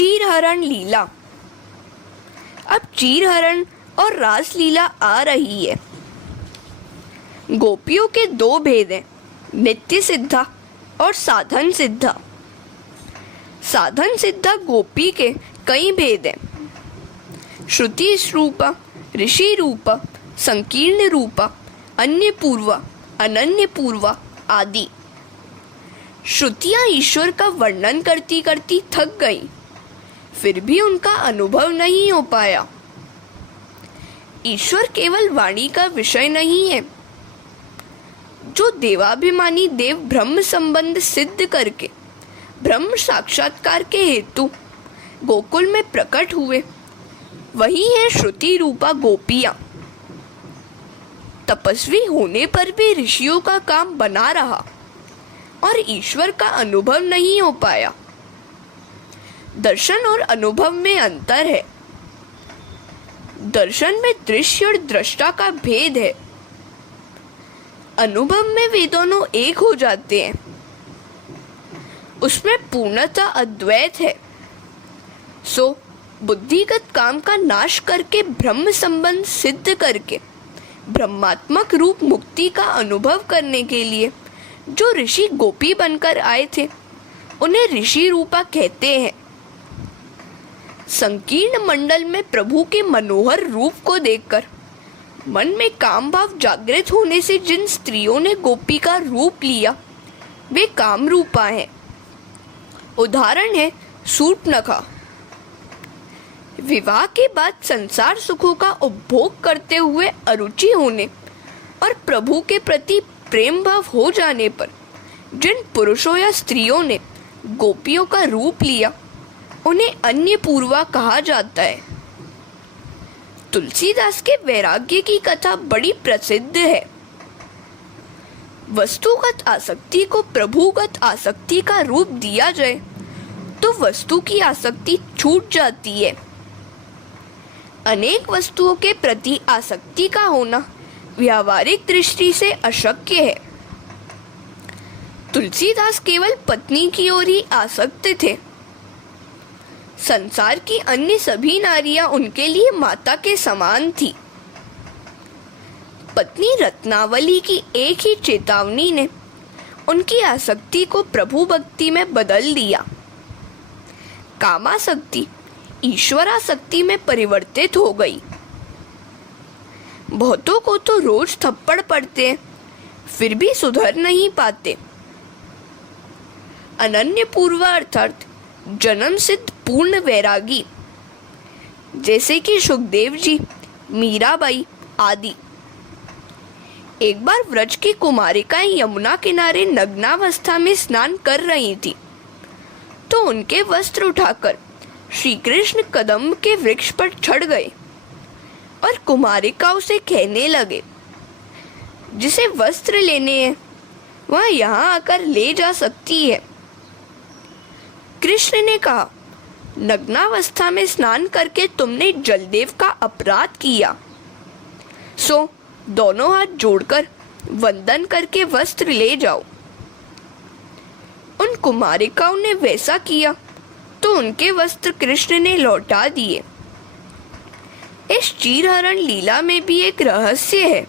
चीरहरण लीला। अब चीरहरण और रासलीला आ रही है। गोपियों के दो भेद हैं, नित्य सिद्धा और साधन सिद्धा। साधन सिद्धा गोपी के कई भेद हैं। श्रुति रूपा, ऋषि रूपा, संकीर्ण रूपा, अन्य पूर्वा, अनन्य पूर्वा आदि। श्रुतियां ईश्वर का वर्णन करती करती थक गईं, फिर भी उनका अनुभव नहीं हो पाया। ईश्वर केवल वाणी का विषय नहीं है। जो देवाभिमानी देव ब्रह्म संबंध सिद्ध करके ब्रह्म साक्षात्कार के हेतु गोकुल में प्रकट हुए, वही है श्रुति रूपा गोपियां। तपस्वी होने पर भी ऋषियों का काम बना रहा और ईश्वर का अनुभव नहीं हो पाया। दर्शन और अनुभव में अंतर है। दर्शन में दृश्य और दृष्टा का भेद है। अनुभव में वे दोनों एक हो जाते हैं। उसमें पूर्णतः अद्वैत है। सो बुद्धिगत काम का नाश करके ब्रह्म संबंध सिद्ध करके ब्रह्मात्मक रूप मुक्ति का अनुभव करने के लिए जो ऋषि गोपी बनकर आए थे, उन्हें ऋषि रूपा कहते हैं। संकीर्ण मंडल में प्रभु के मनोहर रूप को देखकर मन में काम भाव जागृत होने से जिन स्त्रियों ने गोपी का रूप लिया, वे काम रूपा हैं। उदाहरण है शूर्पणखा। विवाह के बाद संसार सुखों का उपभोग करते हुए अरुचि होने और प्रभु के प्रति प्रेम भाव हो जाने पर जिन पुरुषों या स्त्रियों ने गोपियों का रूप लिया, उन्हें अन्य पूर्वा कहा जाता है। तुलसीदास के वैराग्य की कथा बड़ी प्रसिद्ध है। वस्तुगत आसक्ति को प्रभुगत आसक्ति का रूप दिया जाए तो वस्तु की आसक्ति छूट जाती है। अनेक वस्तुओं के प्रति आसक्ति का होना व्यावहारिक दृष्टि से अशक्य है। तुलसीदास केवल पत्नी की ओर ही आसक्त थे। संसार की अन्य सभी नारियां उनके लिए माता के समान थी। पत्नी रत्नावली की एक ही चेतावनी ने उनकी आसक्ति को प्रभु भक्ति में बदल दिया। कामासक्ति ईश्वरासक्ति में परिवर्तित हो गई। बहुतों को तो रोज थप्पड़ पड़ते हैं, फिर भी सुधर नहीं पाते। अनन्य पूर्वा अर्थात जन्म सिद्ध पूर्ण वैरागी, जैसे कि सुखदेव जी, मीराबाई आदि। एक बार व्रज की कुमारिकाएं यमुना किनारे नग्नावस्था में स्नान कर रही थी, तो उनके वस्त्र उठाकर श्री कृष्ण कदम्ब के वृक्ष पर चढ़ गए और कुमारिकाओं से कहने लगे, जिसे वस्त्र लेने हैं वह यहाँ आकर ले जा सकती है। कृष्ण ने कहा, नग्नावस्था में स्नान करके तुमने जलदेव का अपराध किया, सो दोनों हाथ जोड़कर वंदन करके वस्त्र ले जाओ। उन कुमारिकाओं ने वैसा किया तो उनके वस्त्र कृष्ण ने लौटा दिए। इस चीरहरण लीला में भी एक रहस्य है।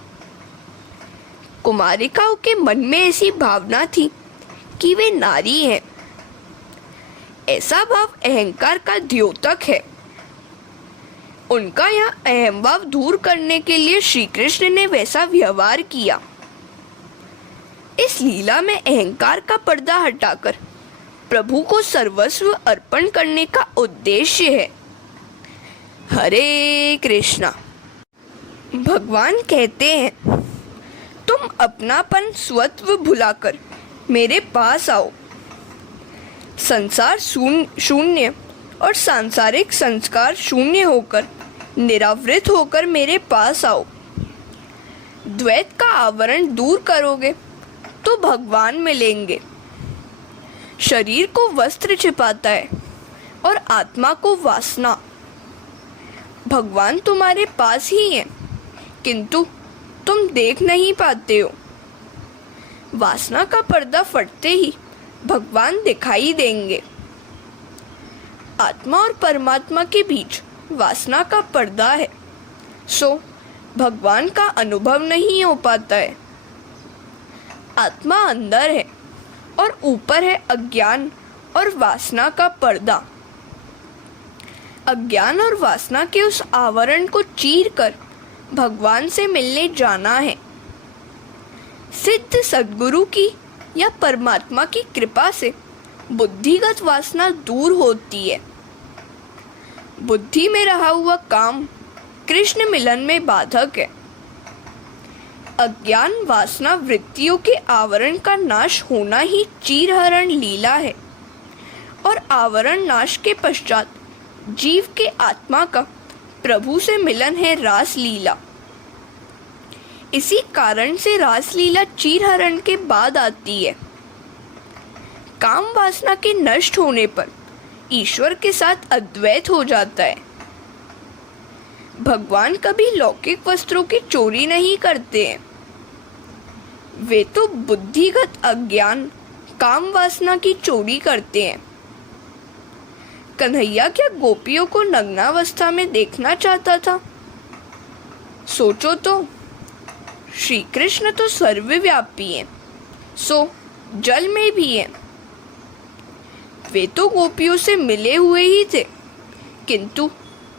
कुमारिकाओं के मन में ऐसी भावना थी कि वे नारी हैं। ऐसा भाव अहंकार का द्योतक है। उनका यह अहम भाव दूर करने के लिए श्री कृष्ण ने वैसा व्यवहार किया। इस लीला में अहंकार का पर्दा हटाकर प्रभु को सर्वस्व अर्पण करने का उद्देश्य है। हरे कृष्णा। भगवान कहते हैं, तुम अपनापन स्वत्व भुलाकर मेरे पास आओ। संसार शून्य और सांसारिक संस्कार शून्य होकर निरावृत होकर मेरे पास आओ। द्वैत का आवरण दूर करोगे तो भगवान मिलेंगे। शरीर को वस्त्र छिपाता है और आत्मा को वासना। भगवान तुम्हारे पास ही है, किंतु तुम देख नहीं पाते हो। वासना का पर्दा फटते ही भगवान दिखाई देंगे। आत्मा और परमात्मा के बीच वासना का पर्दा है, सो भगवान का अनुभव नहीं हो पाता है। आत्मा अंदर है और ऊपर है अज्ञान और वासना का पर्दा। अज्ञान और वासना के उस आवरण को चीरकर भगवान से मिलने जाना है। सिद्ध सद्गुरु की या परमात्मा की कृपा से बुद्धिगत वासना दूर होती है। बुद्धि में रहा हुआ काम कृष्ण मिलन में बाधक है। अज्ञान वासना वृत्तियों के आवरण का नाश होना ही चीरहरण लीला है और आवरण नाश के पश्चात जीव के आत्मा का प्रभु से मिलन है रास लीला। इसी कारण से रास लीला चीरहरण के बाद आती है। काम वासना के नष्ट होने पर ईश्वर के साथ अद्वैत हो जाता है। भगवान कभी लौकिक वस्त्रों की चोरी नहीं करते हैं। वे तो बुद्धिगत अज्ञान काम वासना की चोरी करते हैं। कन्हैया क्या गोपियों को नग्नावस्था में देखना चाहता था? सोचो तो, श्री कृष्ण तो सर्वव्यापी हैं, सो जल में भी हैं। वे तो गोपियों से मिले हुए ही थे, किंतु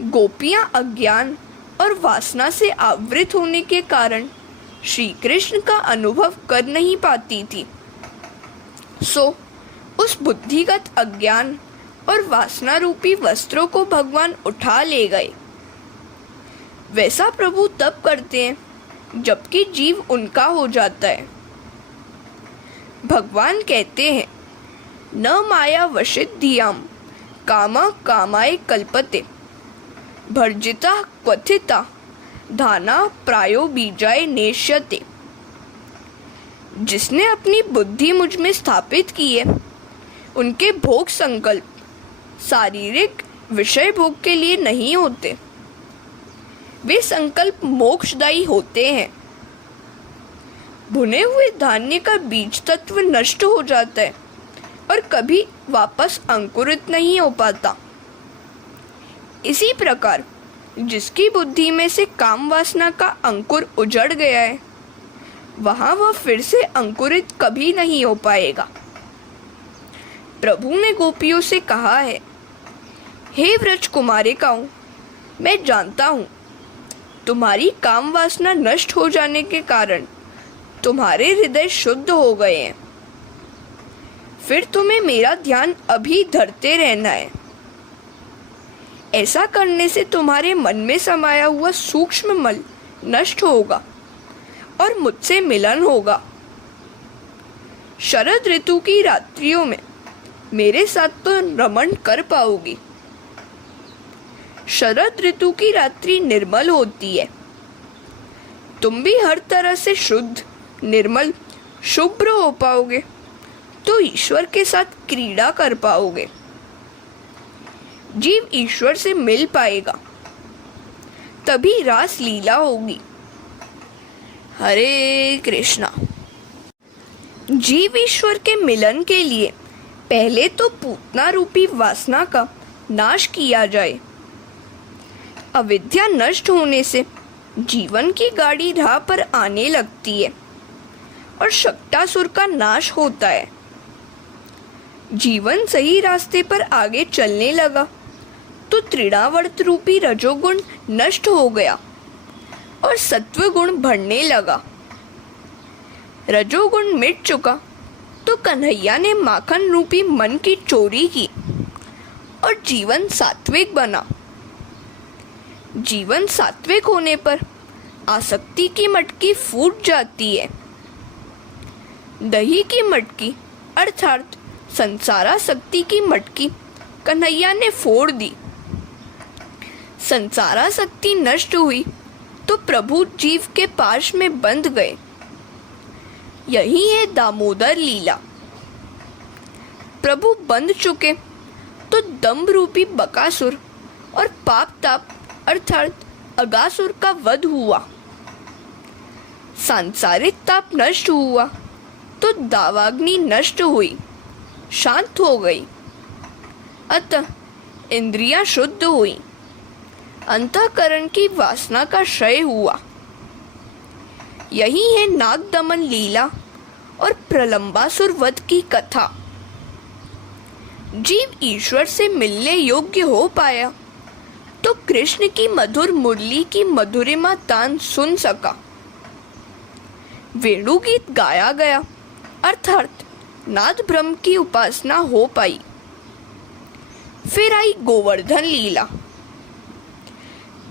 गोपियां अज्ञान और वासना से आवृत होने के कारण श्री कृष्ण का अनुभव कर नहीं पाती थी। सो उस बुद्धिगत अज्ञान और वासना रूपी वस्त्रों को भगवान उठा ले गए। वैसा प्रभु तब करते हैं जबकि जीव उनका हो जाता है। भगवान कहते हैं, न माया वशित धियाम कामा कामाय कल्पते भर्जिता क्वथिता धाना प्रायो बीजाय नेष्यते। जिसने अपनी बुद्धि मुझ में स्थापित की है, उनके भोग संकल्प शारीरिक विषय भोग के लिए नहीं होते। वे संकल्प मोक्षदायी होते हैं। भुने हुए धान्य का बीज तत्व नष्ट हो जाता है और कभी वापस अंकुरित नहीं हो पाता। इसी प्रकार जिसकी बुद्धि में से काम वासना का अंकुर उजड़ गया है, वहां वह फिर से अंकुरित कभी नहीं हो पाएगा। प्रभु ने गोपियों से कहा है, हे व्रज कुमारिकाओं, मैं जानता हूँ तुम्हारी काम वासना नष्ट हो जाने के कारण तुम्हारे हृदय शुद्ध हो गए हैं। फिर तुम्हें मेरा ध्यान अभी धरते रहना है। ऐसा करने से तुम्हारे मन में समाया हुआ सूक्ष्म मल नष्ट होगा और मुझसे मिलन होगा। शरद ऋतु की रात्रियों में मेरे साथ तो रमण कर पाओगी। शरद ऋतु की रात्रि निर्मल होती है। तुम भी हर तरह से शुद्ध, निर्मल, शुभ्र हो पाओगे तो ईश्वर के साथ क्रीड़ा कर पाओगे। जीव ईश्वर से मिल पाएगा, तभी रास लीला होगी। हरे कृष्णा। जीव ईश्वर के मिलन के लिए पहले तो पूतना रूपी वासना का नाश किया जाए। अविद्या नष्ट होने से जीवन की गाड़ी राह पर आने लगती है और शक्टासुर का नाश होता है। जीवन सही रास्ते पर आगे चलने लगा तो तृणावर्त रूपी रजोगुण नष्ट हो गया और सत्व गुण बढ़ने लगा। रजोगुण मिट चुका तो कन्हैया ने माखन रूपी मन की चोरी की और जीवन सात्विक बना। जीवन सात्विक होने पर आसक्ति की मटकी फूट जाती है। दही की मटकी अर्थात संसारासक्ति की मटकी कन्हैया ने फोड़ दी। संसारासक्ति नष्ट हुई तो प्रभु जीव के पाश में बंध गए। यही है दामोदर लीला। प्रभु बंध चुके तो दंभ रूपी बकासुर और पाप ताप अर्थात अगासुर का वध हुआ। सांसारिक ताप नष्ट हुआ तो दावाग्नि नष्ट हुई, शांत हो गई। अतः इंद्रियां शुद्ध हुई, अंतःकरण की वासना का क्षय हुआ। यही है नाग दमन लीला और प्रलंबासुर वध की कथा। जीव ईश्वर से मिलने योग्य हो पाया तो कृष्ण की मधुर मुरली की मधुरिमा तान सुन सका। वेणु गीत गाया गया, अर्थात नाद ब्रह्म की उपासना हो पाई। फिर आई गोवर्धन लीला।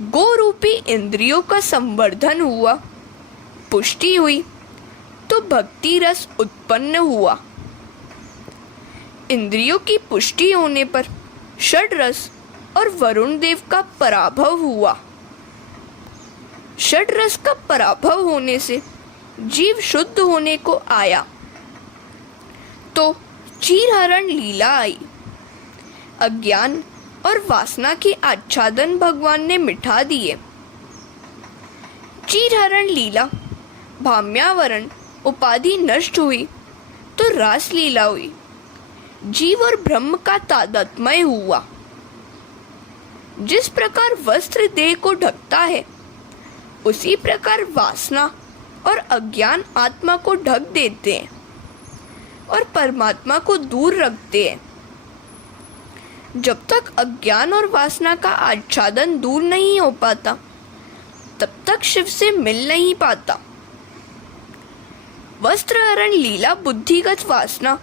गो रूपी इंद्रियों का संवर्धन हुआ, पुष्टि हुई तो भक्ति रस उत्पन्न हुआ। इंद्रियों की पुष्टि होने पर षड रस और वरुण देव का पराभव हुआ। षड रस का पराभव होने से जीव शुद्ध होने को आया तो चीरहरण लीला आई। अज्ञान और वासना के आच्छादन भगवान ने मिटा दिए। चीरहरण लीला, भाम्यावरण उपाधि नष्ट हुई तो रास लीला हुई। जीव और ब्रह्म का तादात्म्य हुआ। जिस प्रकार वस्त्र देह को ढकता है, उसी प्रकार वासना और अज्ञान आत्मा को ढक देते हैं और परमात्मा को दूर रखते हैं। जब तक अज्ञान और वासना का आच्छादन दूर नहीं हो पाता, तब तक शिव से मिल नहीं पाता। वस्त्रहरण लीला बुद्धिगत वासना,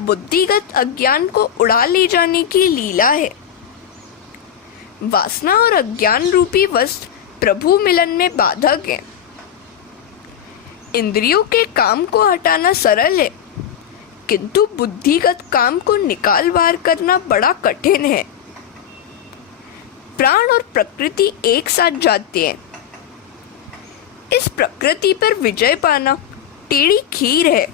बुद्धिगत अज्ञान को उड़ा ले जाने की लीला है। वासना और अज्ञान रूपी वस्त्र प्रभु मिलन में बाधक है। इंद्रियों के काम को हटाना सरल है, किंतु बुद्धिगत काम को निकाल बाहर करना बड़ा कठिन है। प्राण और प्रकृति एक साथ जाते हैं। इस प्रकृति पर विजय पाना टेढ़ी खीर है।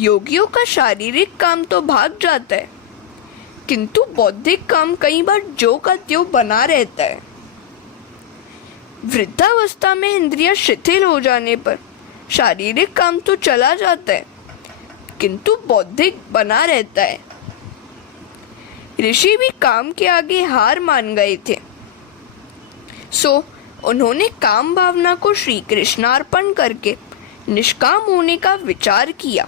योगियों का शारीरिक काम तो भाग जाता है, किंतु बौद्धिक काम कई बार ज्यों का त्यों बना रहता है। वृद्धावस्था में इंद्रियां शिथिल हो जाने पर शारीरिक काम तो चला जाता है, किंतु बौद्धिक बना रहता है। ऋषि भी काम के आगे हार मान गए थे, सो उन्होंने काम भावना को श्री कृष्णार्पण करके निष्काम होने का विचार किया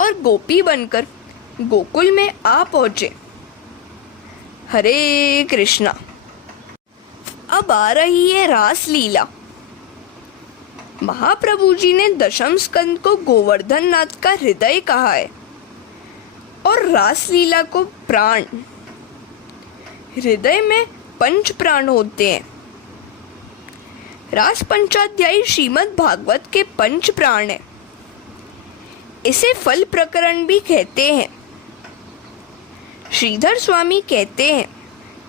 और गोपी बनकर गोकुल में आ पहुंचे। हरे कृष्णा। अब आ रही है रास लीला। महाप्रभु जी ने दशम स्कंद को गोवर्धन नाथ का हृदय कहा है और रास लीला को प्राण। हृदय में पंच प्राण होते हैं। रास पंचाध्यायी श्रीमद् भागवत के पंच प्राण है। इसे फल प्रकरण भी कहते हैं। श्रीधर स्वामी कहते हैं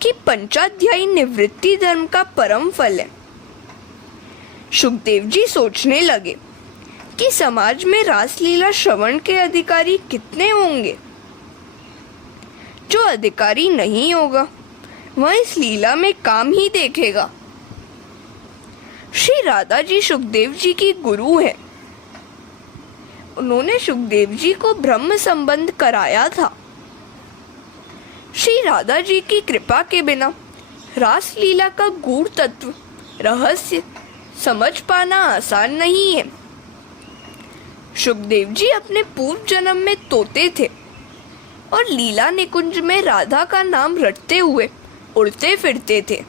कि पंचाध्यायी निवृत्ति धर्म का परम फल है। सुखदेव जी सोचने लगे कि समाज में रासलीला श्रवण के अधिकारी कितने होंगे। जो अधिकारी नहीं होगा वह इस लीला में काम ही देखेगा। श्री राधा जी सुखदेव जी की गुरु है। उन्होंने सुखदेव जी को ब्रह्म संबंध कराया था। श्री राधा जी की कृपा के बिना रास लीला का गूढ़ तत्व रहस्य समझ पाना आसान नहीं है। सुखदेव जी अपने पूर्व जन्म में तोते थे और लीला निकुंज में राधा का नाम रटते हुए उड़ते फिरते थे।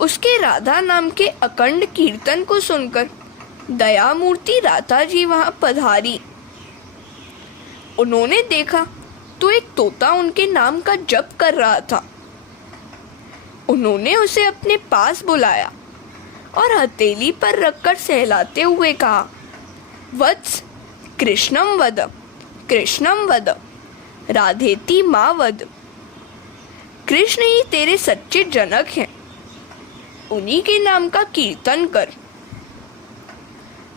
उसके राधा नाम के अखंड कीर्तन को सुनकर दयामूर्ति राधा जी वहां पधारी। उन्होंने देखा तो एक तोता उनके नाम का जप कर रहा था। उन्होंने उसे अपने पास बुलाया और हथेली पर रखकर सहलाते हुए कहा, वत्स कृष्णम वद, कृष्णम वद, राधेति माँ वद। कृष्ण ही तेरे सच्चे जनक हैं, उन्हीं के नाम का कीर्तन कर।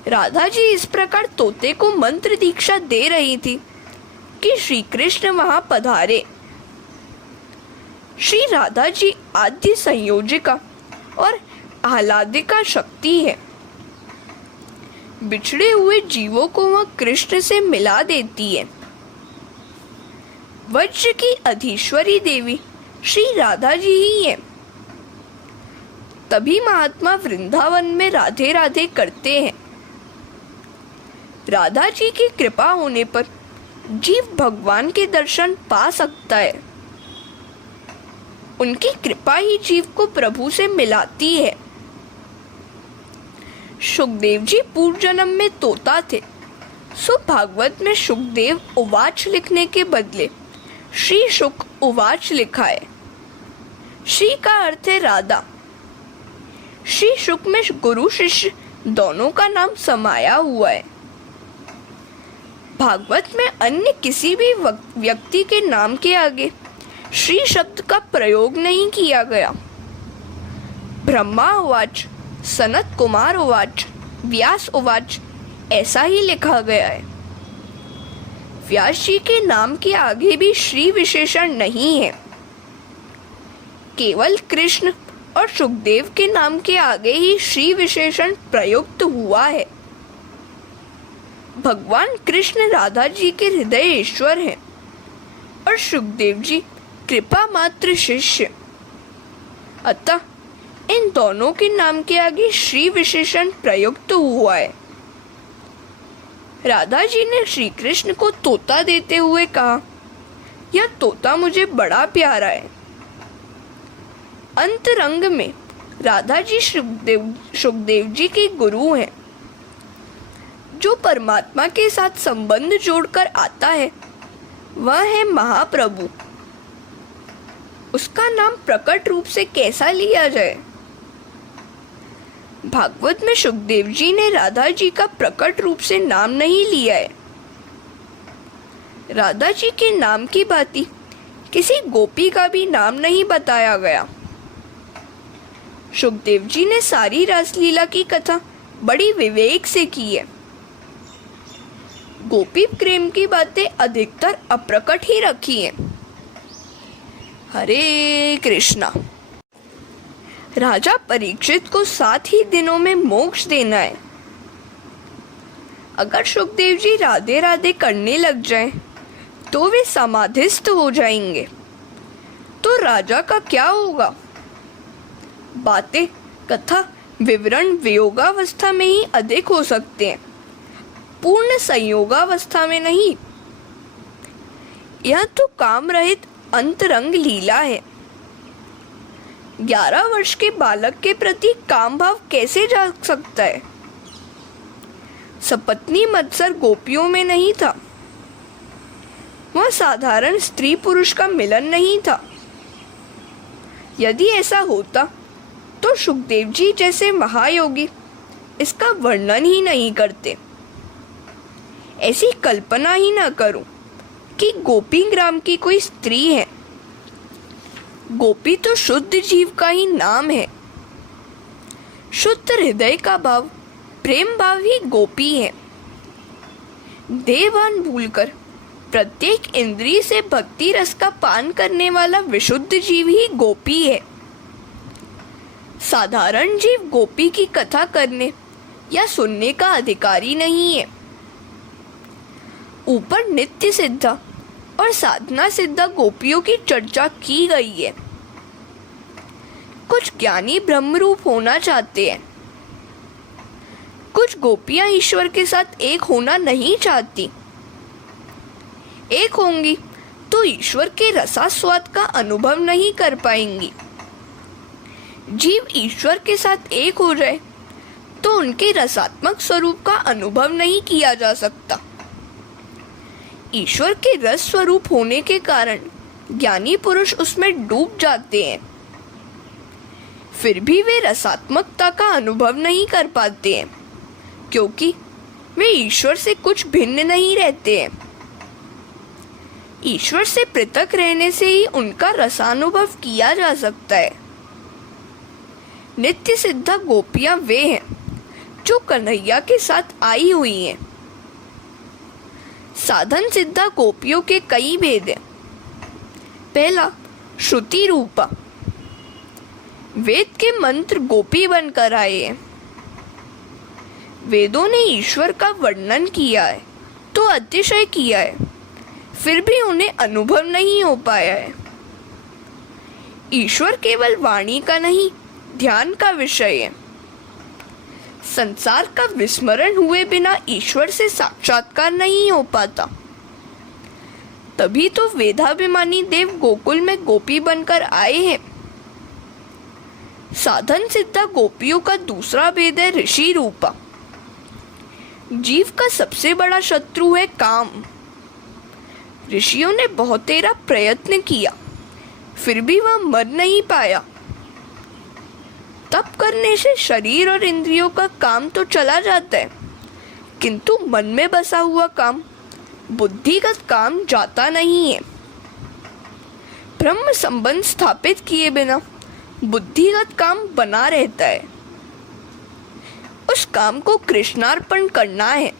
राधा जी इस प्रकार तोते को मंत्र दीक्षा दे रही थी कि श्री कृष्ण वहां पधारे। श्री राधा जी आद्य संयोजिका और आह्लादिका शक्ति है। बिछड़े हुए जीवों को वह कृष्ण से मिला देती है। वज्र की अधीश्वरी देवी श्री राधा जी ही है। तभी महात्मा वृंदावन में राधे राधे करते हैं। राधा जी की कृपा होने पर जीव भगवान के दर्शन पा सकता है। उनकी कृपा ही जीव को प्रभु से मिलाती है। सुखदेव जी पूर्व जन्म में तोता थे, सो भागवत में सुखदेव उवाच लिखने के बदले श्री शुक उवाच लिखा है। श्री का अर्थ है राधा। श्री शुक में गुरु शिष्य दोनों का नाम समाया हुआ है। भागवत में अन्य किसी भी व्यक्ति के नाम के आगे श्री शब्द का प्रयोग नहीं किया गया। ब्रह्मा उवाच, सनत कुमार उवाच, व्यास उवाच ऐसा ही लिखा गया है। व्यास जी के नाम के आगे भी श्री विशेषण नहीं है। केवल कृष्ण और सुखदेव के नाम के आगे ही श्री विशेषण प्रयुक्त हुआ है। भगवान कृष्ण राधा जी के हृदय ईश्वर हैं और सुखदेव जी कृपा मात्र शिष्य। अतः इन दोनों के नाम के आगे श्री विशेषण प्रयुक्त हुआ है। राधा जी ने श्री कृष्ण को तोता देते हुए कहा, यह तोता मुझे बड़ा प्यारा है। अंतरंग में राधा जी सुखदेव जी के गुरु हैं। जो परमात्मा के साथ संबंध जोड़कर आता है वह है महाप्रभु। उसका नाम प्रकट रूप से कैसा लिया जाए? भागवत में सुखदेव जी ने राधा जी का प्रकट रूप से नाम नहीं लिया है। राधा जी के नाम की भांति किसी गोपी का भी नाम नहीं बताया गया। सुखदेव जी ने सारी रासलीला की कथा बड़ी विवेक से की है। गोपी प्रेम की बातें अधिकतर अप्रकट ही रखी हैं। हरे कृष्णा। राजा परीक्षित को 7 ही दिनों में मोक्ष देना है। अगर सुखदेव जी राधे राधे करने लग जाएं, तो वे समाधिस्थ हो जाएंगे। तो राजा का क्या होगा? बातें, कथा, विवरण वियोगावस्था में ही अधिक हो सकते हैं, पूर्ण संयोगावस्था में नहीं। यह तो काम रहित अंतरंग लीला है। 11 वर्ष के बालक के प्रति काम भाव कैसे जाग सकता है? सपत्नी मत्सर गोपियों में नहीं था। वह साधारण स्त्री पुरुष का मिलन नहीं था। यदि ऐसा होता तो सुखदेव जी जैसे महायोगी इसका वर्णन ही नहीं करते। ऐसी कल्पना ही ना करूं कि गोपी ग्राम की कोई स्त्री है। गोपी तो शुद्ध जीव का ही नाम है। शुद्ध हृदय का भाव, प्रेम भाव ही गोपी है। देहभान भूलकर प्रत्येक इंद्रिय से भक्ति रस का पान करने वाला विशुद्ध जीव ही गोपी है। साधारण जीव गोपी की कथा करने या सुनने का अधिकारी नहीं है। ऊपर नित्य सिद्धा और साधना सिद्धा गोपियों की चर्चा की गई है। कुछ ज्ञानी ब्रह्मरूप होना चाहते हैं। कुछ गोपियां ईश्वर के साथ एक होना नहीं चाहती। एक होंगी तो ईश्वर के रसास्वाद का अनुभव नहीं कर पाएंगी। जीव ईश्वर के साथ एक हो जाए तो उनके रसात्मक स्वरूप का अनुभव नहीं किया जा सकता। ईश्वर के रस स्वरूप होने के कारण ज्ञानी पुरुष उसमें डूब जाते हैं। फिर भी वे रसात्मकता का अनुभव नहीं कर पाते हैं, क्योंकि वे ईश्वर से कुछ भिन्न नहीं रहते हैं। ईश्वर से पृथक रहने से ही उनका रसानुभव किया जा सकता है। नित्य सिद्धा गोपियां वे हैं जो कन्हैया के साथ आई हुई हैं। साधन सिद्धा गोपियों के कई भेद हैं। पहला, श्रुति रूपा। वेद के मंत्र गोपी बनकर आए हैं। वेदों ने ईश्वर का वर्णन किया है तो अतिशय किया है। फिर भी उन्हें अनुभव नहीं हो पाया है। ईश्वर केवल वाणी का नहीं, ध्यान का विषय है। संसार का विस्मरण हुए बिना ईश्वर से साक्षात्कार नहीं हो पाता। तभी तो वेदाभिमानी देव गोकुल में गोपी बनकर आए हैं। साधन सिद्धा गोपियों का दूसरा भेद है ऋषि रूपा। जीव का सबसे बड़ा शत्रु है काम। ऋषियों ने बहुतेरा प्रयत्न किया, फिर भी वह मर नहीं पाया। तप करने से शरीर और इंद्रियों का काम तो चला जाता है, किंतु मन में बसा हुआ काम, बुद्धिगत काम जाता नहीं है। ब्रह्म संबंध स्थापित किए बिना बुद्धिगत काम बना रहता है। उस काम को कृष्णार्पण करना है।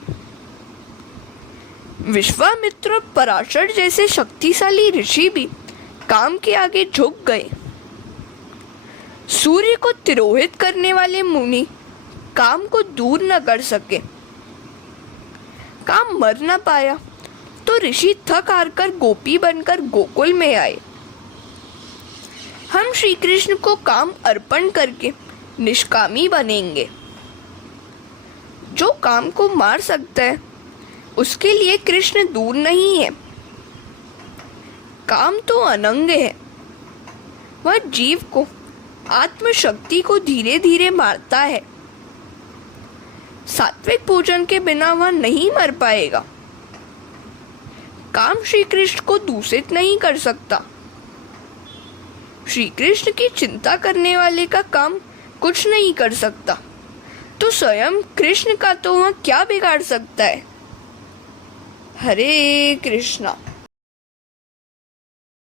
विश्वामित्र और पराशर जैसे शक्तिशाली ऋषि भी काम के आगे झुक गए। सूर्य को तिरोहित करने वाले मुनि काम को दूर न कर सके। काम मर न पाया तो ऋषि थक हार कर गोपी बनकर गोकुल में आए। हम श्री कृष्ण को काम अर्पण करके निष्कामी बनेंगे। जो काम को मार सकता है उसके लिए कृष्ण दूर नहीं है। काम तो अनंग है, वह जीव को आत्मशक्ति को धीरे धीरे मारता है। सात्विक भोजन के बिना वह नहीं मर पाएगा। काम श्री कृष्ण को दूषित नहीं कर सकता। श्री कृष्ण की चिंता करने वाले का काम कुछ नहीं कर सकता, तो स्वयं कृष्ण का तो वह क्या बिगाड़ सकता है। हरे कृष्णा।